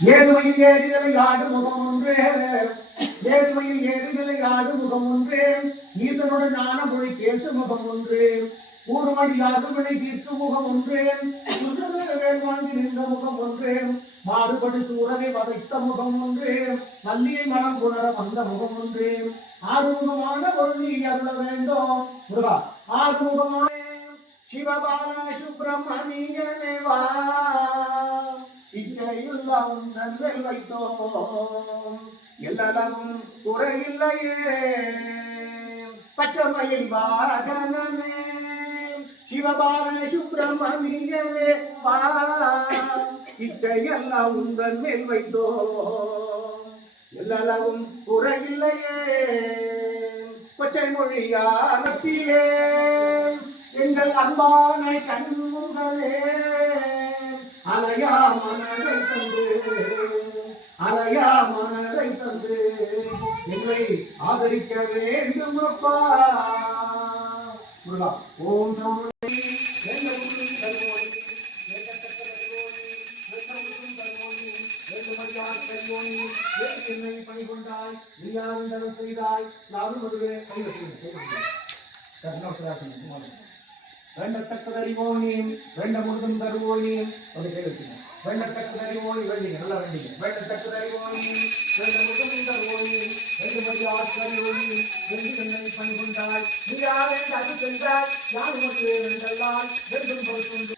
ஏறுமையில் ஏறி விளையாடு முகம் ஒன்றே, ஏறுமையில் ஏறி விளையாடு முகம் ஒன்றே, ஈசனுடன் ஞான மொழி பேசு முகம் ஒன்றே, ஊறுமடியாது வினை தீர்க்கு முகம் ஒன்றே, வேல் வாங்கி நின்ற முகம் ஒன்றே, மாறுபடு சூரனை வதைத்த முகம் ஒன்றே, மல்லியை மனம் புணர வந்த முகம் ஒன்றே, ஆறுமுகமான பொருள் நீ அருள வேண்டும் முருகா. ஆறுமுகமான சிவபால சுப்பிரமணியனே வா, இச்சையுள்ளா உந்தன் மேல் வைத்தோம், எல்லளவும் குறையில்லையே. பச்சமையில் வாகனனே சிவபால சுப்பிரமணியனே வா, இச்சையெல்லாம் உந்தன் மேல் வைத்தோம், எல்லளவும் குறையில்லையே. கொச்சை மொழியானத்திலே எங்கள் அன்பான சண்முகனே, அலையா மனதை தந்து, அலையா மனதை தந்து எங்களை ஆதரிக்க வேண்டும் அப்பா முருகா. ஓம் சமணி பணிகொண்டாய் நீ யாரும் செய்தாய் யாரும் அதுவே வெள்ளத்தக்கதறிவோனியும் வெண்ட முழுதும் தருவோனியும் ஒரு பேர் வச்சுங்க. வெள்ளத்தக்கதறிவோனி வேண்டிங்க, நல்லா வேண்டிங்க. வெள்ளத்தக்கதறிவோனியும் வெண்ட முழுதும் தருவோனியும் ரெண்டு மணி ஆட்கறிவோனியும் ரெண்டு பெண்ணை பணிகொண்டாய் நீ யாரே அது சென்றாய் யார் மட்டுமே வென்றல்லால் வென்றும் பொறுத்து